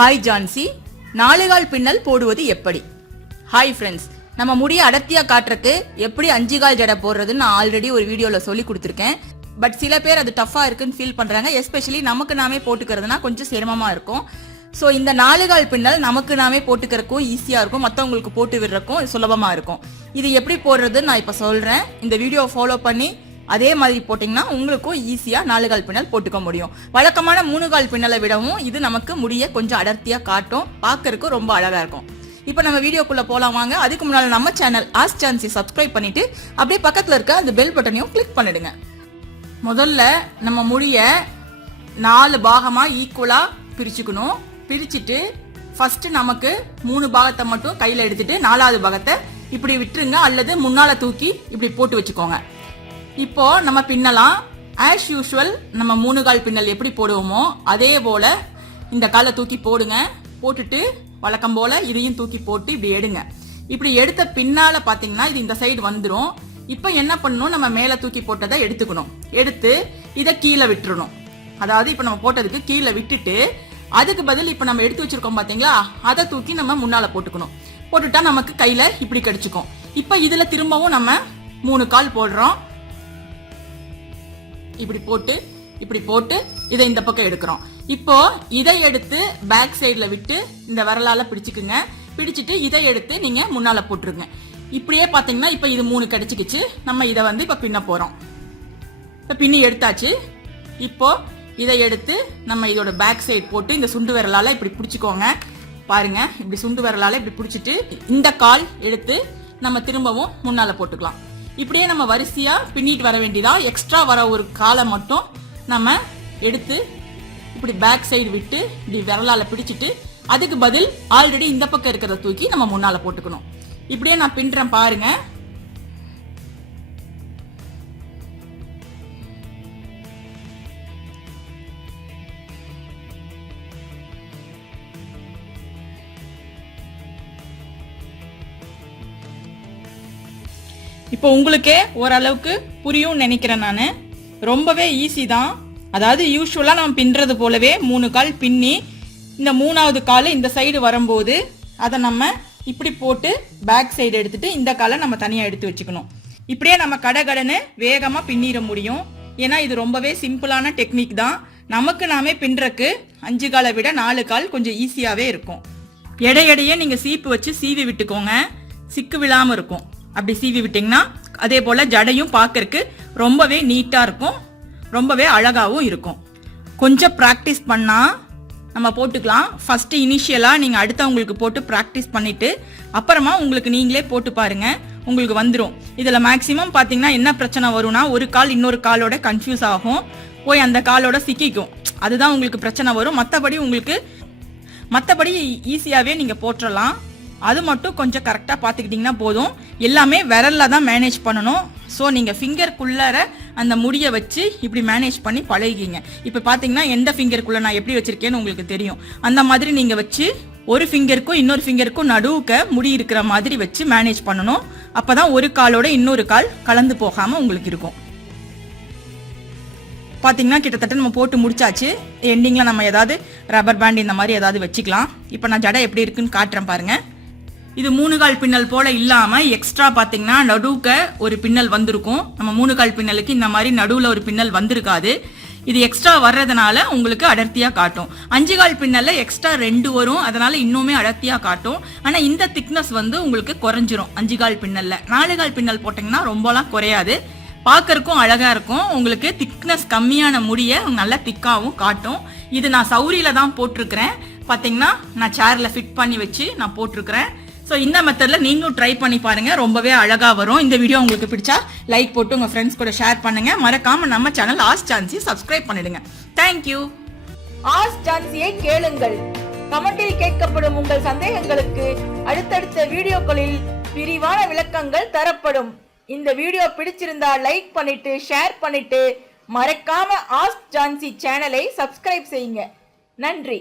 Hi Jhansi, 4 கால் பின்னல் போடுவது எப்படி? ஹாய் ஃப்ரெண்ட்ஸ், நம்ம முடிய அடர்த்தியா காட்டுறதுக்கு எப்படி 5 கால் ஜடை போடுறதுன்னு நான் ஆல்ரெடி ஒரு வீடியோல சொல்லி கொடுத்துருக்கேன். பட் சில பேர் அது டஃபா இருக்குன்னு ஃபீல் பண்றாங்க. எஸ்பெஷலி நமக்கு நாமே போட்டுக்கிறதுனா கொஞ்சம் சிரமமா இருக்கும். ஸோ இந்த 4 கால் பின்னல் நமக்கு நாமே போட்டுக்கிறதுக்கும் ஈஸியா இருக்கும், மற்றவங்களுக்கு போட்டு விடுறதுக்கும் சுலபமா இருக்கும். இது எப்படி போடுறதுன்னு நான் இப்ப சொல்றேன். இந்த வீடியோ ஃபாலோ பண்ணி அதே மாதிரி போட்டிங்கன்னா உங்களுக்கும் ஈஸியா 4 கால் பின்னல் போட்டுக்க முடியும். வழக்கமான 3 கால் பின்னலை விடவும் இது நமக்கு முடிய கொஞ்சம் அடர்த்தியா காட்டும், பார்க்கறதுக்கு ரொம்ப அழகா இருக்கும். இப்போ நம்ம வீடியோக்குள்ள போலாம் வாங்க. அதுக்கு முன்னால நம்ம சேனல் ASK Jhansi சப்ஸ்கிரைப் பண்ணிட்டு அப்படியே பக்கத்துல இருக்க அந்த பெல் பட்டனையும் கிளிக் பண்ணிடுங்க. முதல்ல நம்ம முடிய 4 பாகமா ஈக்குவலா பிரிச்சுக்கணும். பிரிச்சுட்டு ஃபர்ஸ்ட் நமக்கு 3 பாகத்தை மட்டும் கையில எடுத்துட்டு 4வது பாகத்தை இப்படி விட்டுருங்க, அல்லது முன்னால தூக்கி இப்படி போட்டு வச்சுக்கோங்க. இப்போ நம்ம பின்னலாம். ஆஸ் யூஷுவல் நம்ம 3 கால் பின்னல் எப்படி போடுவோமோ அதே போல இந்த காலை தூக்கி போடுங்க. போட்டுட்டு வழக்கம் போல இதையும் தூக்கி போட்டு இப்படி எடுங்க. இப்படி எடுத்த பின்னால பாத்தீங்கன்னா இது இந்த சைடு வந்துடும். இப்ப என்ன பண்ணணும், நம்ம மேல தூக்கி போட்டதை எடுத்துக்கணும். எடுத்து இதை கீழே விட்டுறணும். அதாவது இப்ப நம்ம போட்டதுக்கு கீழே விட்டுட்டு அதுக்கு பதில் இப்ப நம்ம எடுத்து வச்சிருக்கோம் பாத்தீங்களா, அதை தூக்கி நம்ம முன்னால போட்டுக்கணும். போட்டுட்டா நமக்கு கையில இப்படி கிடைச்சுக்கும். இப்ப இதுல திரும்பவும் நம்ம 3 கால் போடுறோம். இப்படி போட்டு இதை இந்த பக்கம் எடுக்கிறோம். இப்போ இதை எடுத்து பேக் சைடுல விட்டு இந்த விரலால பிடிச்சுக்குங்க. பிடிச்சிட்டு இதை எடுத்து நீங்க முன்னால போட்டுருங்க. இப்படியே பாத்தீங்கன்னா இப்ப இது 3 கிடைச்சிக்கிச்சு. நம்ம இதை இப்ப பின்ன போறோம். இப்ப பின்னி எடுத்தாச்சு. இப்போ இதை எடுத்து நம்ம இதோட பேக் சைடு போட்டு இந்த சுண்டு விரலால இப்படி பிடிச்சுக்கோங்க. பாருங்க, இப்படி சுண்டு விரலால இப்படி பிடிச்சிட்டு இந்த கால் எடுத்து நம்ம திரும்பவும் முன்னால போட்டுக்கலாம். இப்படியே நம்ம வரிசையா பின்னிட்டு வர வேண்டியதா. எக்ஸ்ட்ரா வர ஒரு காலை மட்டும் நம்ம எடுத்து இப்படி பேக் சைடு விட்டு இப்படி விரலால பிடிச்சிட்டு அதுக்கு பதில் ஆல்ரெடி இந்த பக்கம் இருக்கிறத தூக்கி நம்ம முன்னால போட்டுக்கணும். இப்படியே நான் பின்றேன் பாருங்க. இப்போ உங்களுக்கே ஓரளவுக்கு புரியும் நினைக்கிறேன். நான் ரொம்பவே ஈஸி தான். அதாவது யூஸ்வலா நம்ம பின்றது போலவே 3 கால் பின்னி இந்த 3வது கால் இந்த சைடு வரும்போது அதை நம்ம இப்படி போட்டு பேக் சைடு எடுத்துட்டு இந்த காலை நம்ம தனியா எடுத்து வச்சுக்கணும். இப்படியே நம்ம கடகடன்னு வேகமா பின்னிட முடியும். ஏன்னா இது ரொம்பவே சிம்பிளான டெக்னிக் தான். நமக்கு நாமே பின்றக்கு 5 காலை விட 4 கால் கொஞ்சம் ஈஸியாவே இருக்கும். எடையே நீங்க சீப்பு வச்சு சீவி விட்டுக்கோங்க, சிக்கு விழாம இருக்கும். அப்படி சீவி விட்டீங்கன்னா அதே போல ஜடையும் பார்க்கறதுக்கு ரொம்பவே நீட்டா இருக்கும், ரொம்பவே அழகாவும் இருக்கும். கொஞ்சம் பிராக்டிஸ் பண்ணா நம்ம போட்டுக்கலாம். ஃபர்ஸ்ட் இனிஷியலா நீங்க அடுத்தவங்களுக்கு போட்டு பிராக்டிஸ் பண்ணிட்டு அப்புறமா உங்களுக்கு நீங்களே போட்டு பாருங்க, உங்களுக்கு வந்துடும். இதுல மேக்சிமம் பாத்தீங்கன்னா என்ன பிரச்சனை வரும்னா, ஒரு கால் இன்னொரு காலோட கன்ஃபியூஸ் ஆகும், போய் அந்த காலோட சிக்கிக்கும். அதுதான் உங்களுக்கு பிரச்சனை வரும். மற்றபடி ஈஸியாவே நீங்க போட்டுடலாம். அது மட்டும் கொஞ்சம் கரெக்டாக பார்த்துக்கிட்டிங்கன்னா போதும். எல்லாமே விரல்ல தான் மேனேஜ் பண்ணணும். ஸோ நீங்கள் ஃபிங்கருக்குள்ளார அந்த முடியை வச்சு இப்படி மேனேஜ் பண்ணி பழகிங்க. இப்போ பார்த்தீங்கன்னா எந்த ஃபிங்கருக்குள்ளே நான் எப்படி வச்சிருக்கேன்னு உங்களுக்கு தெரியும். அந்த மாதிரி நீங்கள் வச்சு ஒரு ஃபிங்கருக்கும் இன்னொரு ஃபிங்கருக்கும் நடுவுக்க முடி இருக்கிற மாதிரி வச்சு மேனேஜ் பண்ணணும். அப்போ தான் ஒரு காலோட இன்னொரு கால் கலந்து போகாமல் உங்களுக்கு இருக்கும். பார்த்தீங்கன்னா கிட்டத்தட்ட நம்ம போட்டு முடிச்சாச்சு. எண்டிங்கில் நம்ம ஏதாவது ரப்பர் பேண்ட் இந்த மாதிரி ஏதாவது வச்சுக்கலாம். இப்போ நான் ஜடை எப்படி இருக்குன்னு காட்டுறேன் பாருங்க. இது 3 கால் பின்னல் போல இல்லாம எக்ஸ்ட்ரா பாத்தீங்கன்னா நடுவுக்க ஒரு பின்னல் வந்திருக்கும். நம்ம 3 கால் பின்னலுக்கு இந்த மாதிரி நடுவுல ஒரு பின்னல் வந்திருக்காது. இது எக்ஸ்ட்ரா வர்றதுனால உங்களுக்கு அடர்த்தியா காட்டும். 5 கால் பின்னல்ல எக்ஸ்ட்ரா 2 வரும், அதனால இன்னுமே அடர்த்தியா காட்டும். ஆனா இந்த திக்னஸ் உங்களுக்கு குறைஞ்சிரும் 5 கால் பின்னல்ல. 4 கால் பின்னல் போட்டீங்கன்னா ரொம்பலாம் குறையாது, பார்க்கறதுக்கும் அழகா இருக்கும். உங்களுக்கு திக்னஸ் கம்மியான முடிய நல்லா திக்காவும் காட்டும். இது நான் சௌரியில தான் போட்டிருக்கிறேன். பாத்தீங்கன்னா நான் சேர்ல ஃபிட் பண்ணி வச்சு நான் போட்டிருக்கிறேன். ஸோ இந்த மெத்தட்ல நீங்களும் ட்ரை பண்ணி பாருங்க, ரொம்பவே அழகா வரும். இந்த வீடியோ உங்களுக்கு பிடிச்சா லைக் போட்டு உங்க ஃப்ரெண்ட்ஸ் கூட ஷேர் பண்ணுங்க. மறக்காம நம்ம சேனல் ASK Jhansi சப்ஸ்கிரைப் பண்ணிடுங்க. தேங்க்யூ. ASK Jhansiயை கேளுங்கள். கமெண்டில் கேட்கப்படும் உங்கள் சந்தேகங்களுக்கு அடுத்தடுத்த வீடியோக்களில் விரிவான விளக்கங்கள் தரப்படும். இந்த வீடியோ பிடிச்சிருந்தா லைக் பண்ணிட்டு ஷேர் பண்ணிட்டு மறக்காம ASK Jhansi சேனலை சப்ஸ்கிரைப் செய்யுங்க. நன்றி.